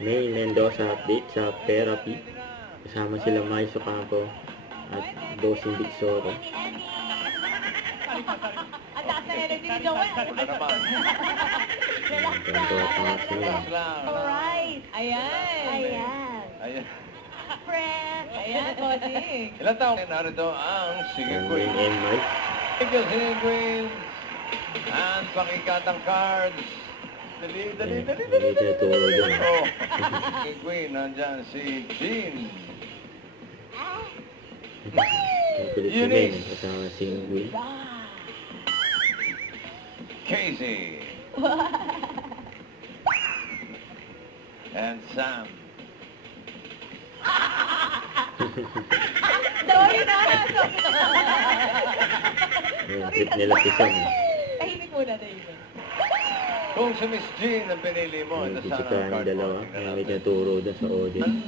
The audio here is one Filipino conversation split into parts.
May Mendoza update sa therapy. Kasama sila Maiso Campo at Bossing Bitsoro. Ang taas na energy ni Joel. Wala naman. Ganito at mga sila. Alright. Ayan. Ayan. Ayan. Friend. Ayan, Cody. Ilang taong narito ang Sige And Queen. then Mike. Thank you, Sige Queen. And pakikatang cards. Dali. Hindi tinuturo dyan. Oh, Sige Queen, nandyan si Jean. Ang kulit si Ben. Kasama si Ingui. Casey. And Sam. Sorry na. Yung trip nila si Sam. Tahimik muna, David. Kung si Miss Jean ang pinili mo, Yung ito sana bisita ang ng card mo. dalawa. Tingnan Ang may natin. tinuturo dun sa audience.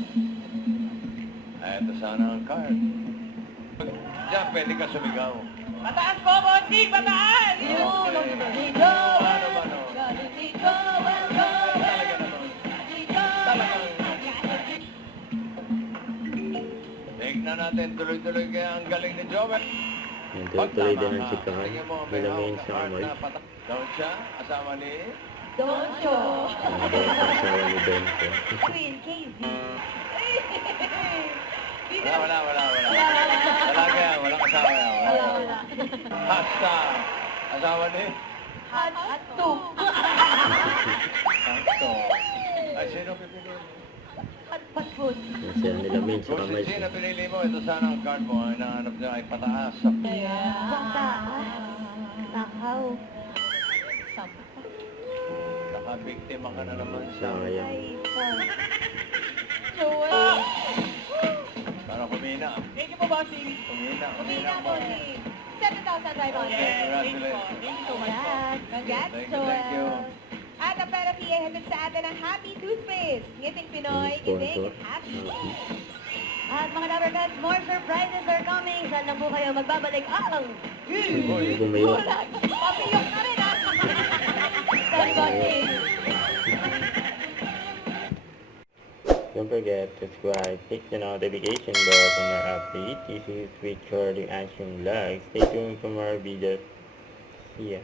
Ay, ito sana ang card. Diyan, pwede ka sumigaw. Pataas po, Bossing! Pataas! Nico! Ano ba, no? Nico, welcome! Talaga naman. Talagang. Tignan natin, tuloy-tuloy kaya ang galing ni Joel. Yung tuloy din ang chikahan. tingin mo, may Malamig hawak sa na card kamay. na patak. Doon siya, kasama ni... Doncho! Ang doon ang asawa ni Benko. Queen Casey. Wala. Wala kaya, walang asawa yan. Wala. Hashtag. Asawa ni... At two. Sakto. Ay, sino pipili mo? Patpatput. Yung sila nila Min sa Kung si kamay. Gina pinili mo, ito sana ang card mo. Ang hinahanap niya ay pataas. Pataas. Takaw. Nakabiktima ka na naman sa... Sayang. Ay, Joel! Para kumina. Thank you po, Bossing. Kumina. Kumina, Bossing. 7,500. Congratulations. Thank you so much po. Congrats, Thank Joel. you. At ang therapy ay hatid sa atin ng Happy Toothpaste. Ngiting Pinoy, Yung ngiting sponsor. happy. At mga Lovercats, more surprises are coming. Saan lang po kayo magbabalik ang... Uy. Bumayo. Papiyok na rin, ha? Sorry, Bossing. Don't forget to subscribe, click the notification bell for more updates. This is Richard Action Vlog. Stay tuned for more videos. See ya.